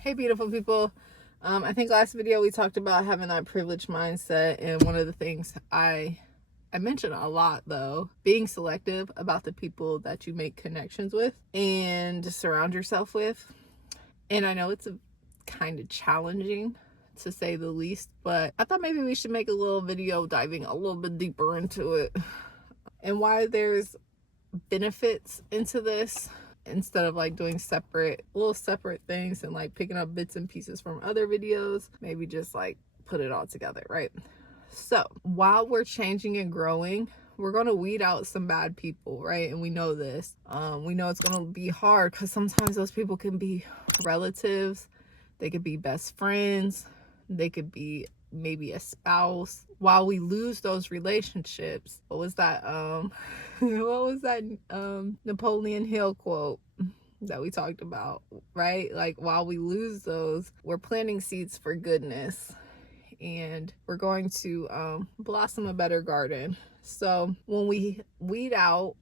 Hey beautiful people. I think last video we talked about having that privileged mindset, and one of the things I mentioned a lot though, being selective about the people that you make connections with and surround yourself with. And I know it's a kind of challenging to say the least, but I thought maybe we should make a little video diving a little bit deeper into it and why there's benefits into this, instead of like doing little separate things and like picking up bits and pieces from other videos. Maybe just like put it all together, right? So while we're changing and growing, we're going to weed out some bad people, right? And we know this. We know it's going to be hard because sometimes those people can be relatives, they could be best friends, they could be maybe a spouse. While we lose those relationships, what was that Napoleon Hill quote that we talked about, right? Like, while we lose those, we're planting seeds for goodness, and we're going to blossom a better garden. So when we weed out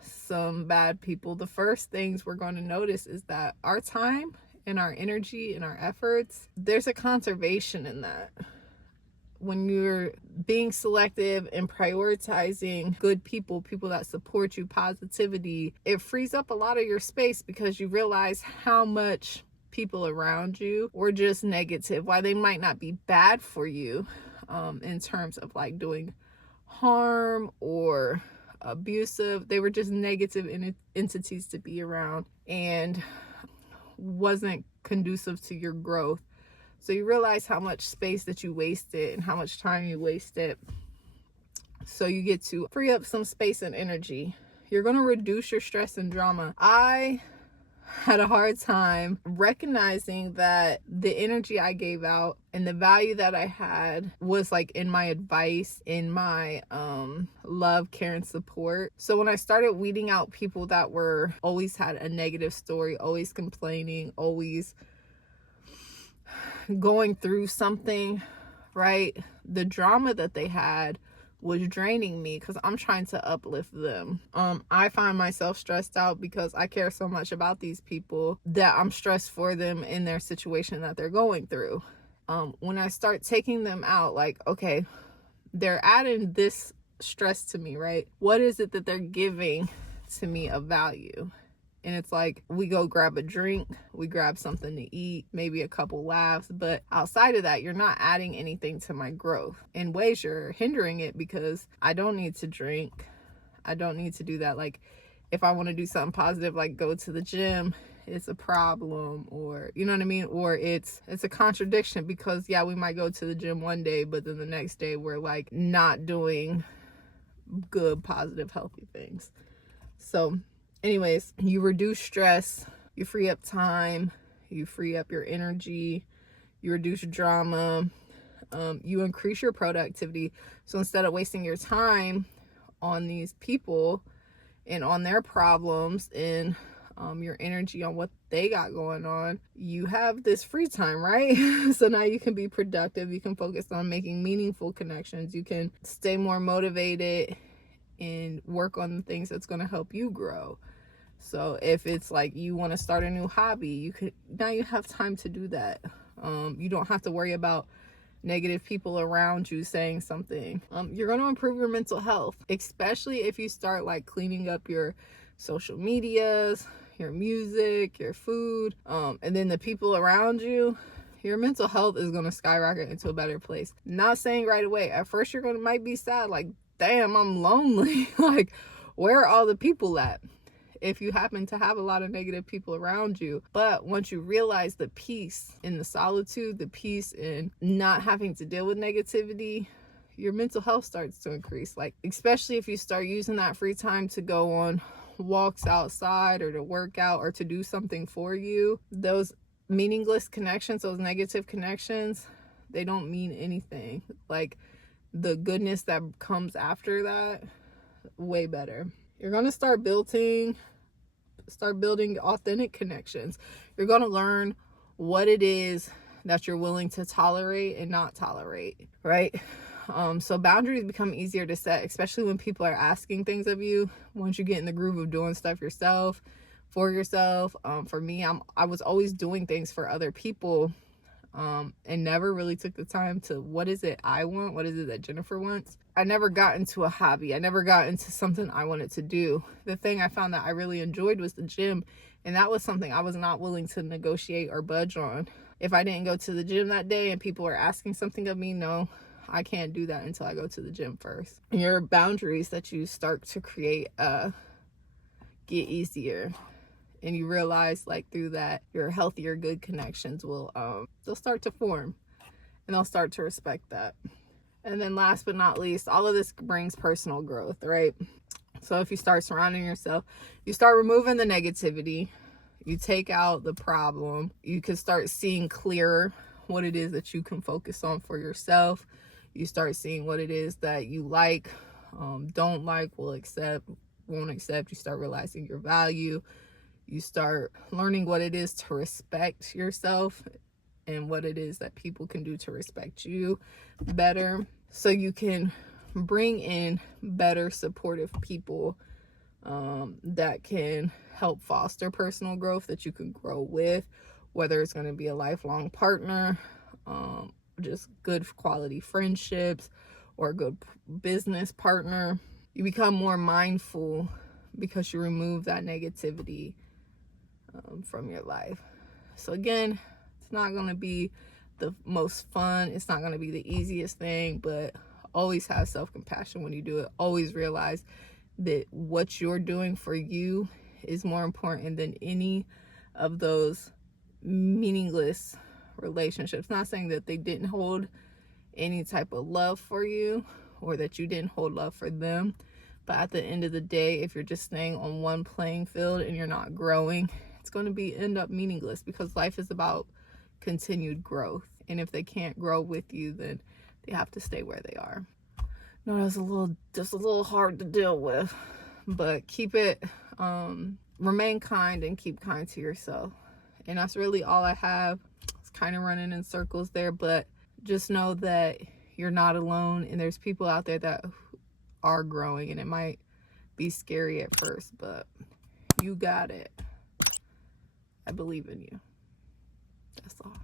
some bad people, the first things we're going to notice is that our time and our energy and our efforts, there's a conservation in that. When you're being selective and prioritizing good people that support you, positivity, it frees up a lot of your space because you realize how much people around you were just negative. While they might not be bad for you in terms of like doing harm or abusive, they were just negative entities to be around and wasn't conducive to your growth. So you realize how much space that you wasted and how much time you wasted. So you get to free up some space and energy. You're going to reduce your stress and drama. I had a hard time recognizing that the energy I gave out and the value that I had was like in my advice, in my love, care, and support. So when I started weeding out people that were always had a negative story, always complaining, always going through something, right? The drama that they had was draining me because I'm trying to uplift them. I find myself stressed out because I care so much about these people that I'm stressed for them in their situation that they're going through. When I start taking them out, like, okay, they're adding this stress to me, right? What is it that they're giving to me of value? And it's like, we go grab a drink, we grab something to eat, maybe a couple laughs, but outside of that, you're not adding anything to my growth. In ways, you're hindering it because I don't need to drink. I don't need to do that. Like, if I want to do something positive, like go to the gym, it's a problem, or you know what I mean? Or it's a contradiction because yeah, we might go to the gym one day, but then the next day we're like not doing good, positive, healthy things. So anyways, you reduce stress, you free up time, you free up your energy, you reduce drama, you increase your productivity. So instead of wasting your time on these people and on their problems and your energy on what they got going on, you have this free time, right? So now you can be productive, you can focus on making meaningful connections, you can stay more motivated and work on the things that's going to help you grow. So if it's like you want to start a new hobby, now you have time to do that. You don't have to worry about negative people around you saying something. You're going to improve your mental health, especially if you start like cleaning up your social medias, your music, your food, and then the people around you. Your mental health is going to skyrocket into a better place. Not saying right away. At first, might be sad, like, damn, I'm lonely. Like, where are all the people at? If you happen to have a lot of negative people around you. But once you realize the peace in the solitude, the peace in not having to deal with negativity, your mental health starts to increase. Like, especially if you start using that free time to go on walks outside or to work out or to do something for you. Those meaningless connections, those negative connections, they don't mean anything. Like, the goodness that comes after that, way better. You're going to start building authentic connections. You're going to learn what it is that you're willing to tolerate and not tolerate, right? So boundaries become easier to set, especially when people are asking things of you. Once you get in the groove of doing stuff yourself, for yourself. For me, I was always doing things for other people, and never really took the time to, what is it I want? What is it that Jennifer wants? I never got into a hobby. I never got into something I wanted to do. The thing I found that I really enjoyed was the gym, and that was something I was not willing to negotiate or budge on. If I didn't go to the gym that day and people were asking something of me, no, I can't do that until I go to the gym first. And your boundaries that you start to create get easier, and you realize, like, through that, your healthier, good connections will they'll start to form, and they'll start to respect that. And then last but not least, all of this brings personal growth, right? So if you start surrounding yourself, you start removing the negativity, you take out the problem, you can start seeing clearer what it is that you can focus on for yourself. You start seeing what it is that you like, don't like, will accept, won't accept. You start realizing your value. You start learning what it is to respect yourself and what it is that people can do to respect you better, so you can bring in better supportive people that can help foster personal growth that you can grow with, whether it's going to be a lifelong partner, just good quality friendships, or a good business partner. You become more mindful because you remove that negativity from your life. So again, it's not going to be the most fun, it's not going to be the easiest thing, but always have self-compassion when you do it. Always realize that what you're doing for you is more important than any of those meaningless relationships. Not saying that they didn't hold any type of love for you, or that you didn't hold love for them, but at the end of the day, if you're just staying on one playing field and you're not growing, it's going to end up meaningless, because life is about continued growth. And if they can't grow with you, then they have to stay where they are. No, that's just a little hard to deal with, but keep it, remain kind and keep kind to yourself. And that's really all I have. It's kind of running in circles there, but just know that you're not alone, and there's people out there that are growing, and it might be scary at first, but you got it. I believe in you. That's all.